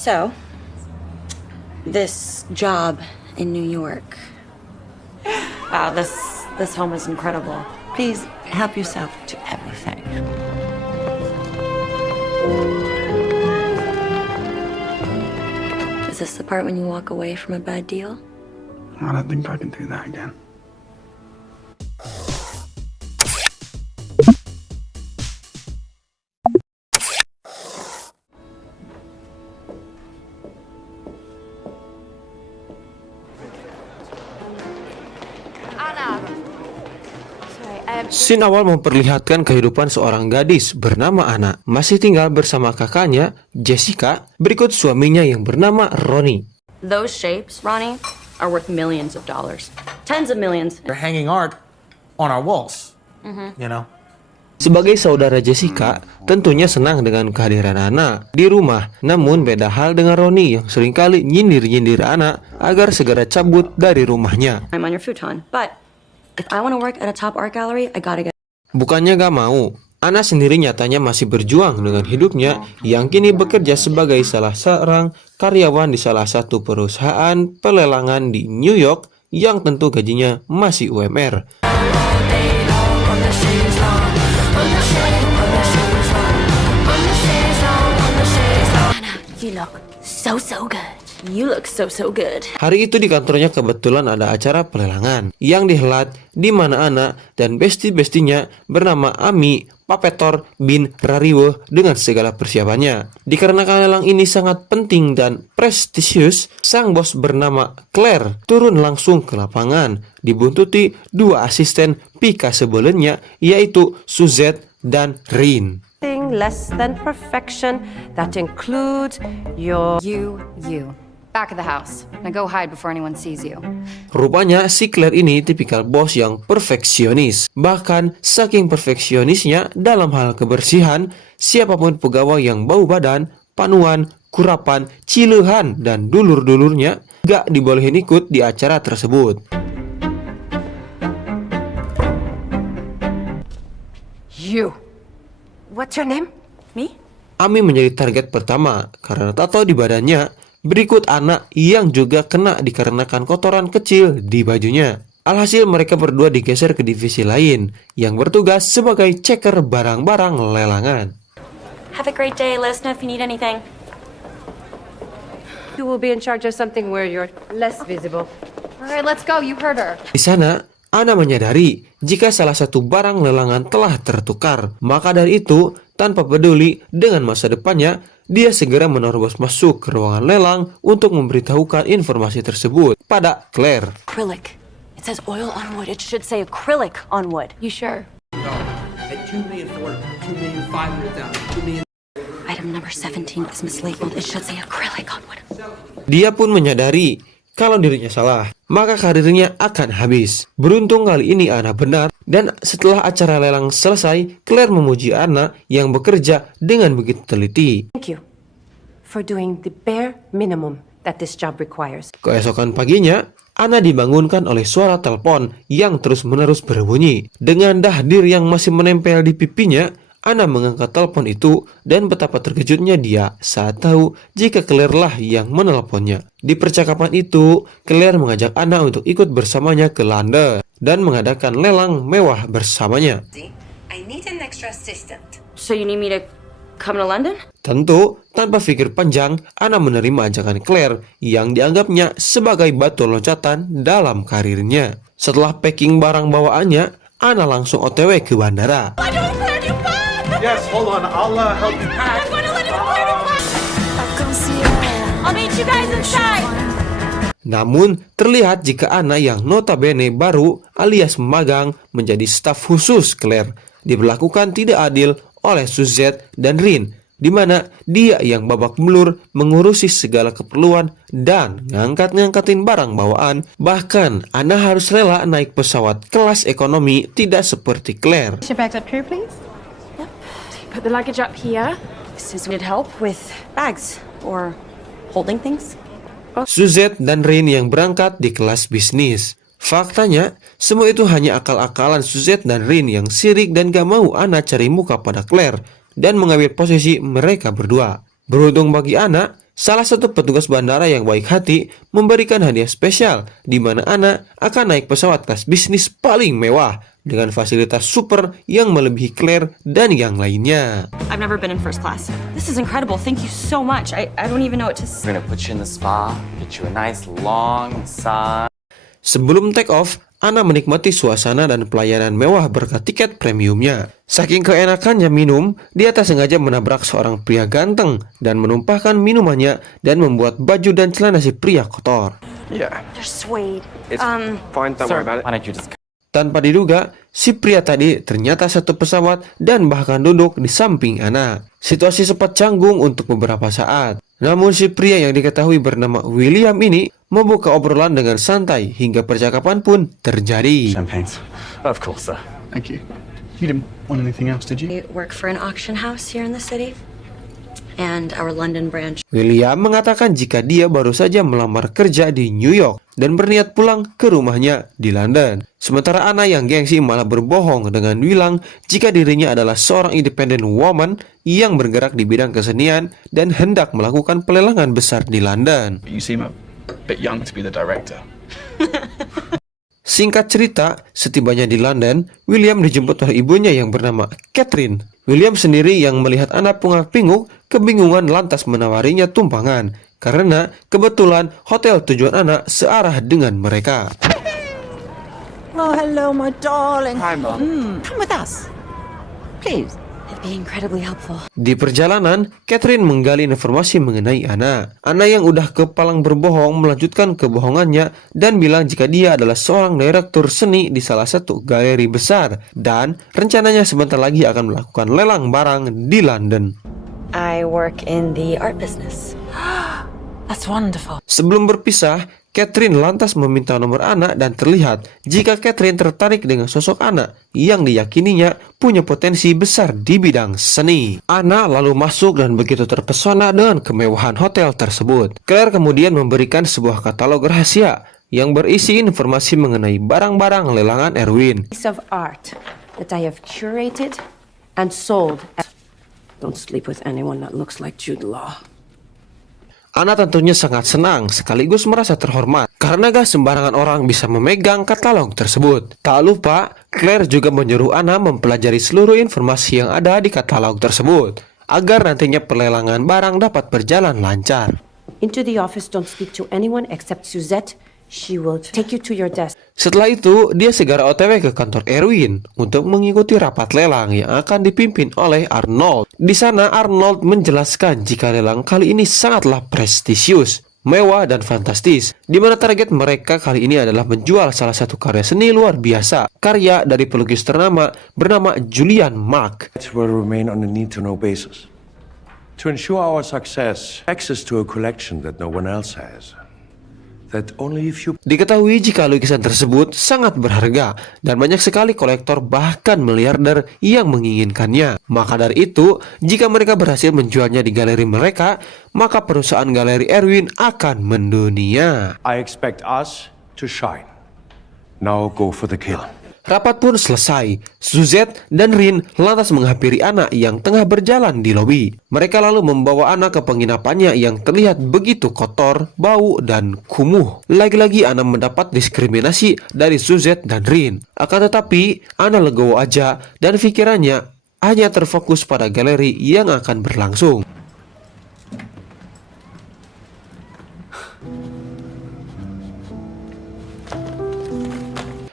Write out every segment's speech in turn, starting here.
So, this job in New York. Wow, this home is incredible. Please help yourself to everything. Is this the part when you walk away from a bad deal? I don't think I can do that again. Scene awal memperlihatkan kehidupan seorang gadis bernama Anna masih tinggal bersama kakaknya, Jessica, berikut suaminya yang bernama Ronnie. Those shapes, Ronnie, are worth millions of dollars. Tens of millions. They're hanging art on our walls, you know? Sebagai saudara Jessica, tentunya senang dengan kehadiran Anna di rumah. Namun beda hal dengan Ronnie yang seringkali nyindir-nyindir Anna agar segera cabut dari rumahnya. I'm on your futon, but if I want to work at a top art gallery, I gotta get... Bukannya gak mau, Anna sendiri nyatanya masih berjuang dengan hidupnya yang kini bekerja sebagai salah seorang karyawan di salah satu perusahaan pelelangan di New York yang tentu gajinya masih UMR. You look so good. You look so good. Hari itu di kantornya kebetulan ada acara pelelangan yang dihelat di mana Anna dan besti-bestinya bernama Ami Papetor bin Rariwo dengan segala persiapannya. Dikarenakan lelang ini sangat penting dan prestisius, sang bos bernama Claire turun langsung ke lapangan dibuntuti dua asisten Pika sebelumnya yaitu Suzette dan Rin. Less than perfection. That includes your... You. Back of the house. Now go hide before anyone sees you. Rupanya si Claire ini tipikal bos yang perfeksionis. Bahkan saking perfeksionisnya dalam hal kebersihan, siapapun pegawai yang bau badan, panuan, kurapan, cilehan, dan dulur-dulurnya gak dibolehin ikut di acara tersebut. You. What's your name? Me? Ami menjadi target pertama karena tato di badannya. Berikut Anna yang juga kena dikarenakan kotoran kecil di bajunya. Alhasil mereka berdua digeser ke divisi lain yang bertugas sebagai checker barang-barang lelangan. Have a great day. Let us know if you need anything. You will be in charge of something where you're less visible. All right, let's go. You heard her. Di sana, Anna menyadari jika salah satu barang lelangan telah tertukar. Maka dari itu, tanpa peduli dengan masa depannya, dia segera menerobos masuk ke ruangan lelang untuk memberitahukan informasi tersebut pada Claire. Acrylic. It says oil on wood. It should say acrylic on wood. You sure? No, at 2,400,000, 2,500,000, 2,000,000. Item number 17 is mislabeled. It should say acrylic on wood. Dia pun menyadari kalau dirinya salah, maka karirnya akan habis. Beruntung kali ini Anna benar, dan setelah acara lelang selesai, Claire memuji Anna yang bekerja dengan begitu teliti. Thank you for doing the bare minimum that this job requires. Keesokan paginya, Anna dibangunkan oleh suara telepon yang terus-menerus berbunyi. Dengan dahdir yang masih menempel di pipinya, Anna mengangkat telepon itu dan betapa terkejutnya dia saat tahu jika Claire lah yang menelponnya. Di percakapan itu, Claire mengajak Anna untuk ikut bersamanya ke London dan mengadakan lelang mewah bersamanya. I need an extra assistant. So you need me to come to London? Tentu, tanpa pikir panjang, Anna menerima ajakan Claire yang dianggapnya sebagai batu loncatan dalam karirnya. Setelah packing barang bawaannya, Anna langsung OTW ke bandara. Yes, hold on, I'll help you pack. I'll meet you guys inside. Namun, terlihat jika Anna yang notabene baru alias magang menjadi staf khusus Claire diberlakukan tidak adil oleh Suzette dan Rin, di mana dia yang babak belur mengurusi segala keperluan dan ngangkatin barang bawaan. Bahkan, Anna harus rela naik pesawat kelas ekonomi tidak seperti Claire. Your bags up here, please. Put the luggage up here. Does need help with bags or holding things? Suzette dan Rin yang berangkat di kelas bisnis. Faktanya, semua itu hanya akal-akalan Suzette dan Rin yang sirik dan gak mau Anna cari muka pada Claire dan mengambil posisi mereka berdua. Beruntung bagi Anna, Salah satu petugas bandara yang baik hati memberikan hadiah spesial di mana Anna akan naik pesawat kelas bisnis paling mewah dengan fasilitas super yang melebihi Claire dan yang lainnya. I've never been in first class. This is incredible. Thank you so much. I don't even know what to say. We're gonna put you in the spa, get you a nice long massage. Sebelum take off, Anna menikmati suasana dan pelayanan mewah berkat tiket premiumnya. Saking keenakannya minum, dia tak sengaja menabrak seorang pria ganteng dan menumpahkan minumannya dan membuat baju dan celana si pria kotor. Yeah. They're suede. It's fine, don't worry about it. Why don't you just Tanpa diduga, si pria tadi ternyata satu pesawat dan bahkan duduk di samping Anna. Situasi sempat canggung untuk beberapa saat. Namun si pria yang diketahui bernama William ini membuka obrolan dengan santai hingga percakapan pun terjadi. Champagnes. Of course, sir. Thank you. You didn't want anything else, did you? I work for an auction house here in the city. And our London branch. William mengatakan jika dia baru saja melamar kerja di New York dan berniat pulang ke rumahnya di London. Sementara Anna yang gengsi malah berbohong dengan bilang jika dirinya adalah seorang independent woman yang bergerak di bidang kesenian dan hendak melakukan pelelangan besar di London. You seem a bit young to be the director. Singkat cerita, setibanya di London, William dijemput oleh ibunya yang bernama Catherine. William sendiri yang melihat Anna pungak-pinguk, kebingungan lantas menawarinya tumpangan karena kebetulan hotel tujuan Anna searah dengan mereka. Oh, hello, my darling. Hi, Mum. Come with us. Please. It'd be incredibly helpful. Di perjalanan, Catherine menggali informasi mengenai Anna. Anna yang udah kepalang berbohong melanjutkan kebohongannya dan bilang jika dia adalah seorang direktur seni di salah satu galeri besar dan rencananya sebentar lagi akan melakukan lelang barang di London. I work in the art business. That's wonderful. Sebelum berpisah, Catherine lantas meminta nomor Anna dan terlihat jika Catherine tertarik dengan sosok Anna yang diyakininya punya potensi besar di bidang seni. Anna lalu masuk dan begitu terpesona dengan kemewahan hotel tersebut. Claire kemudian memberikan sebuah katalog rahasia yang berisi informasi mengenai barang-barang lelangan Erwin. Piece of art that I have curated and sold. Don't sleep with anyone that looks like Jude Law. Anna tentunya sangat senang sekaligus merasa terhormat karena gak sembarangan orang bisa memegang katalog tersebut. Tak lupa, Claire juga menyuruh Anna mempelajari seluruh informasi yang ada di katalog tersebut agar nantinya pelelangan barang dapat berjalan lancar. Into the office, don't speak to anyone except Suzette. She will take you to your desk. Setelah itu, dia segera OTW ke kantor Erwin untuk mengikuti rapat lelang yang akan dipimpin oleh Arnold. Di sana, Arnold menjelaskan jika lelang kali ini sangatlah prestisius, mewah dan fantastis, di mana target mereka kali ini adalah menjual salah satu karya seni luar biasa, karya dari pelukis ternama bernama Julian Mark. It will remain on a need-to-know basis. To ensure our success, access to a collection that no one else has. That only a few... Diketahui jika lukisan tersebut sangat berharga dan banyak sekali kolektor bahkan miliarder yang menginginkannya. Maka dari itu, jika mereka berhasil menjualnya di galeri mereka, maka perusahaan galeri Erwin akan mendunia. I expect us to shine. Now go for the kill. Rapat pun selesai. Suzette dan Rin lantas menghampiri Anna yang tengah berjalan di lobi. Mereka lalu membawa Anna ke penginapannya yang terlihat begitu kotor, bau, dan kumuh. Lagi-lagi Anna mendapat diskriminasi dari Suzette dan Rin. Akan tetapi, Anna legowo aja dan pikirannya hanya terfokus pada galeri yang akan berlangsung.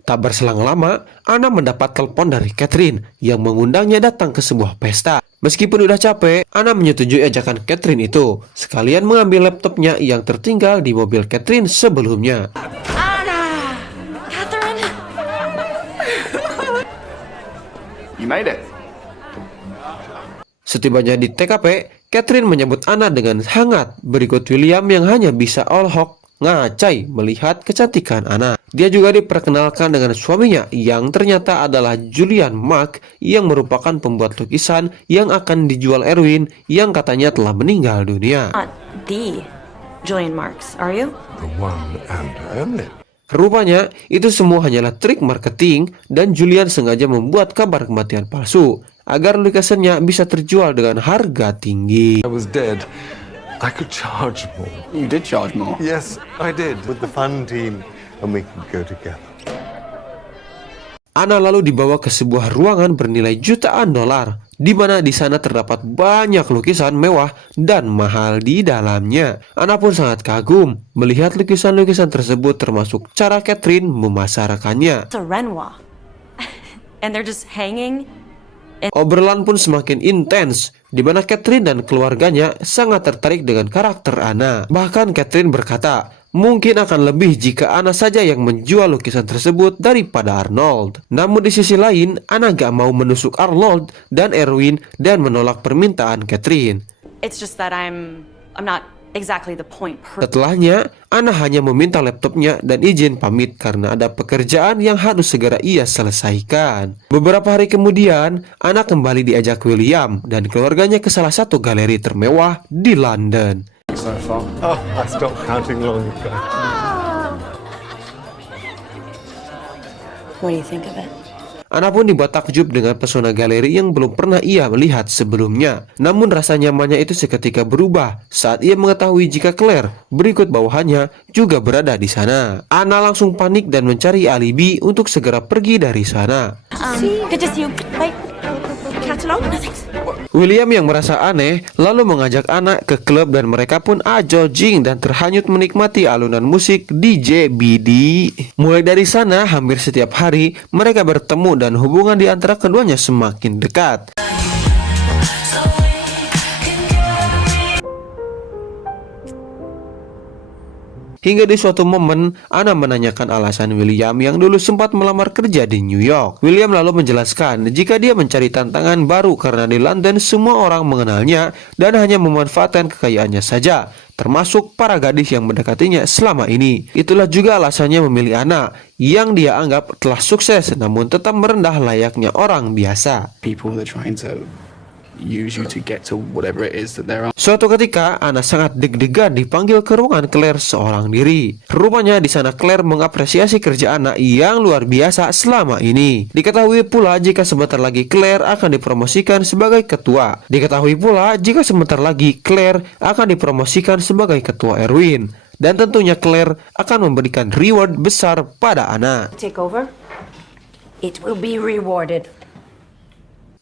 Tak berselang lama, Anna mendapat telepon dari Catherine yang mengundangnya datang ke sebuah pesta. Meskipun udah capek, Anna menyetujui ajakan Catherine itu, sekalian mengambil laptopnya yang tertinggal di mobil Catherine sebelumnya. Anna! Catherine! You made it. Setibanya di TKP, Catherine menyambut Anna dengan hangat, berikut William yang hanya bisa olhok ngacai melihat kecantikan Anna. Dia juga diperkenalkan dengan suaminya yang ternyata adalah Julian Mark yang merupakan pembuat lukisan yang akan dijual Erwin yang katanya telah meninggal dunia. Not the Julian Marks, are you? The one and only. Rupanya itu semua hanyalah trik marketing dan Julian sengaja membuat kabar kematian palsu agar lukisannya bisa terjual dengan harga tinggi. I was dead, I could charge more. You did charge more. Yes, I did. With the fun team, and we could go together. Anna lalu dibawa ke sebuah ruangan bernilai jutaan dolar, di mana di sana terdapat banyak lukisan mewah dan mahal di dalamnya. Anna pun sangat kagum melihat lukisan-lukisan tersebut, termasuk cara Catherine memasarkannya. It's a Renoir. And they're just hanging. Obrolan pun semakin intens, di mana Catherine dan keluarganya sangat tertarik dengan karakter Anna. Bahkan Catherine berkata, mungkin akan lebih jika Anna saja yang menjual lukisan tersebut daripada Arnold. Namun di sisi lain, Anna gak mau menusuk Arnold dan Erwin dan menolak permintaan Catherine. It's just that I'm not exactly the point person. Setelahnya, Anna hanya meminta laptopnya dan izin pamit karena ada pekerjaan yang harus segera ia selesaikan. Beberapa hari kemudian, Anna kembali diajak William dan keluarganya ke salah satu galeri termewah di London. So far. Oh, I stopped counting long ago. What do you think of it? Anna pun dibuat takjub dengan pesona galeri yang belum pernah ia melihat sebelumnya. Namun rasa nyamannya itu seketika berubah saat ia mengetahui jika Claire, berikut bawahannya, juga berada di sana. Anna langsung panik dan mencari alibi untuk segera pergi dari sana. Good to see you. Bye. Catch along? No, thanks. William yang merasa aneh lalu mengajak Anna ke klub dan mereka pun jogging dan terhanyut menikmati alunan musik DJ BD. Mulai dari sana hampir setiap hari mereka bertemu dan hubungan di antara keduanya semakin dekat. Hingga di suatu momen, Anna menanyakan alasan William yang dulu sempat melamar kerja di New York. William lalu menjelaskan jika dia mencari tantangan baru karena di London semua orang mengenalnya dan hanya memanfaatkan kekayaannya saja, termasuk para gadis yang mendekatinya selama ini. Itulah juga alasannya memilih Anna, yang dia anggap telah sukses namun tetap merendah layaknya orang biasa. People that are trying to use you to get to whatever it is that they're on. Suatu ketika, Anna sangat deg-degan dipanggil ke ruangan Claire seorang diri. Rupanya di sana Claire mengapresiasi kerja Anna yang luar biasa selama ini. Diketahui pula jika sebentar lagi Claire akan dipromosikan sebagai ketua. Diketahui pula jika sebentar lagi Claire akan dipromosikan sebagai ketua Erwin. Dan tentunya Claire akan memberikan reward besar pada Anna. Take over. It will be rewarded.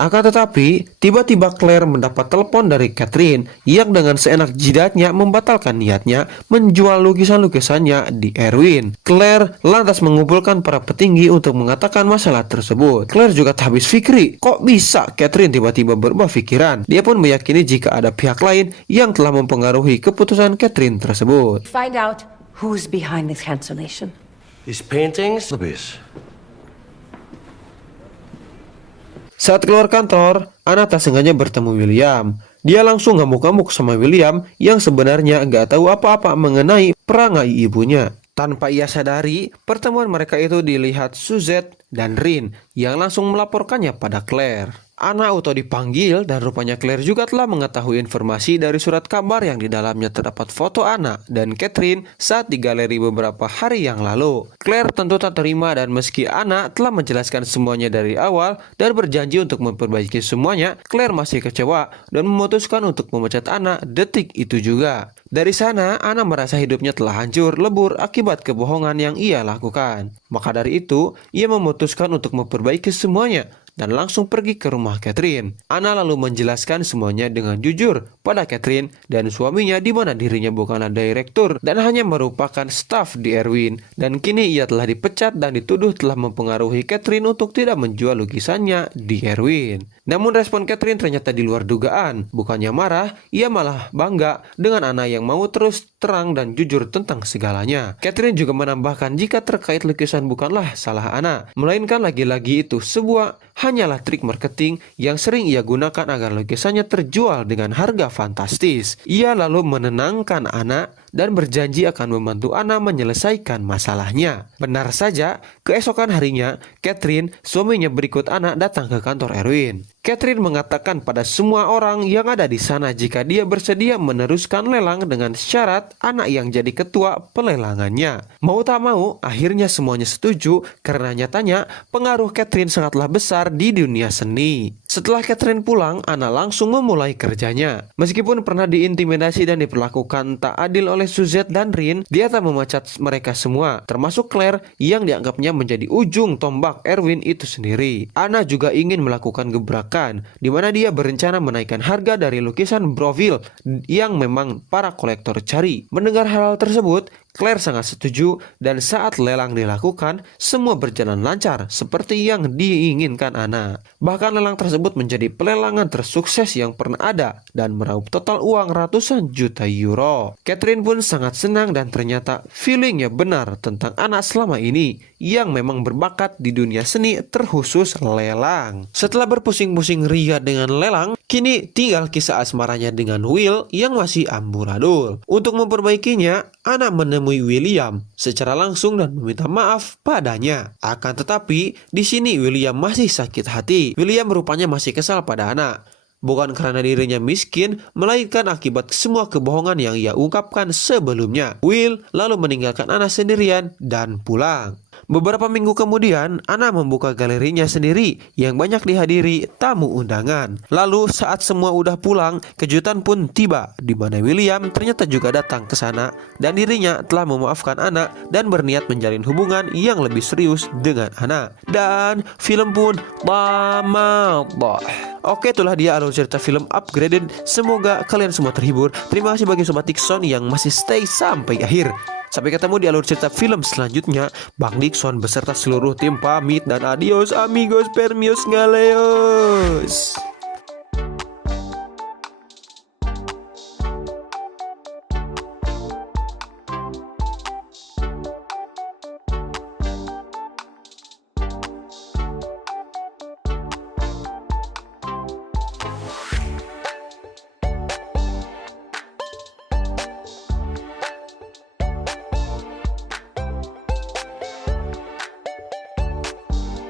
Akan tetapi, tiba-tiba Claire mendapat telepon dari Catherine yang dengan seenak jidatnya membatalkan niatnya menjual lukisan-lukisannya di Erwin. Claire lantas mengumpulkan para petinggi untuk mengatakan masalah tersebut. Claire juga tak habis fikri, kok bisa Catherine tiba-tiba berubah pikiran. Dia pun meyakini jika ada pihak lain yang telah mempengaruhi keputusan Catherine tersebut. Find out who's behind this cancellation. These paintings? Lubis. Saat keluar kantor, Anna tak sengaja bertemu William. Dia langsung ngamuk-ngamuk sama William yang sebenarnya nggak tahu apa-apa mengenai perangai ibunya. Tanpa ia sadari, pertemuan mereka itu dilihat Suzette dan Rin yang langsung melaporkannya pada Claire. Anna auto dipanggil dan rupanya Claire juga telah mengetahui informasi dari surat kabar yang di dalamnya terdapat foto Anna dan Catherine saat di galeri beberapa hari yang lalu. Claire tentu tak terima dan meski Anna telah menjelaskan semuanya dari awal dan berjanji untuk memperbaiki semuanya, Claire masih kecewa dan memutuskan untuk memecat Anna detik itu juga. Dari sana, Anna merasa hidupnya telah hancur lebur akibat kebohongan yang ia lakukan. Maka dari itu, ia memutuskan untuk memperbaiki semuanya dan langsung pergi ke rumah Catherine. Anna lalu menjelaskan semuanya dengan jujur pada Catherine dan suaminya di mana dirinya bukanlah direktur dan hanya merupakan staf di Erwin. Dan kini ia telah dipecat dan dituduh telah mempengaruhi Catherine untuk tidak menjual lukisannya di Erwin. Namun respon Catherine ternyata di luar dugaan. Bukannya marah, ia malah bangga dengan Anna yang mau terus terang dan jujur tentang segalanya. Catherine juga menambahkan jika terkait lukisan bukanlah salah Anna, melainkan lagi-lagi itu hanyalah trik marketing yang sering ia gunakan agar lukisannya terjual dengan harga fantastis. Ia lalu menenangkan Anna dan berjanji akan membantu Anna menyelesaikan masalahnya. Benar saja, keesokan harinya, Catherine, suaminya berikut Anna datang ke kantor Erwin. Catherine mengatakan pada semua orang yang ada di sana jika dia bersedia meneruskan lelang dengan syarat Anna yang jadi ketua pelelangannya. Mau tak mau, akhirnya semuanya setuju karena nyatanya pengaruh Catherine sangatlah besar di dunia seni. Setelah Catherine pulang, Anna langsung memulai kerjanya. Meskipun pernah diintimidasi dan diperlakukan tak adil oleh Suzette dan Rin, dia tak memecat mereka semua, termasuk Claire yang dianggapnya menjadi ujung tombak Erwin itu sendiri. Anna juga ingin melakukan gebrakan, di mana dia berencana menaikkan harga dari lukisan Broville yang memang para kolektor cari. Mendengar hal tersebut, Claire sangat setuju dan saat lelang dilakukan, semua berjalan lancar seperti yang diinginkan Anna. Bahkan lelang tersebut menjadi pelelangan tersukses yang pernah ada dan meraup total uang ratusan juta euro. Catherine pun sangat senang dan ternyata feelingnya benar tentang Anna selama ini yang memang berbakat di dunia seni terkhusus lelang. Setelah berpusing-pusing ria dengan lelang, kini tinggal kisah asmaranya dengan Will yang masih amburadul. Untuk memperbaikinya, Anna menemui William secara langsung dan meminta maaf padanya. Akan tetapi, di sini William masih sakit hati. William rupanya masih kesal pada Anna. Bukan karena dirinya miskin, melainkan akibat semua kebohongan yang ia ungkapkan sebelumnya. Will lalu meninggalkan Anna sendirian dan pulang. Beberapa minggu kemudian, Anna membuka galerinya sendiri yang banyak dihadiri tamu undangan. Lalu saat semua udah pulang, kejutan pun tiba di mana William ternyata juga datang ke sana dan dirinya telah memaafkan Anna dan berniat menjalin hubungan yang lebih serius dengan Anna. Dan film pun tamat. Oke, itulah dia alur cerita film Upgraded. Semoga kalian semua terhibur. Terima kasih bagi Sobat Dickson yang masih stay sampai akhir. Sampai ketemu di alur cerita film selanjutnya. Bang Dickson beserta seluruh tim pamit dan adios amigos permios galeos.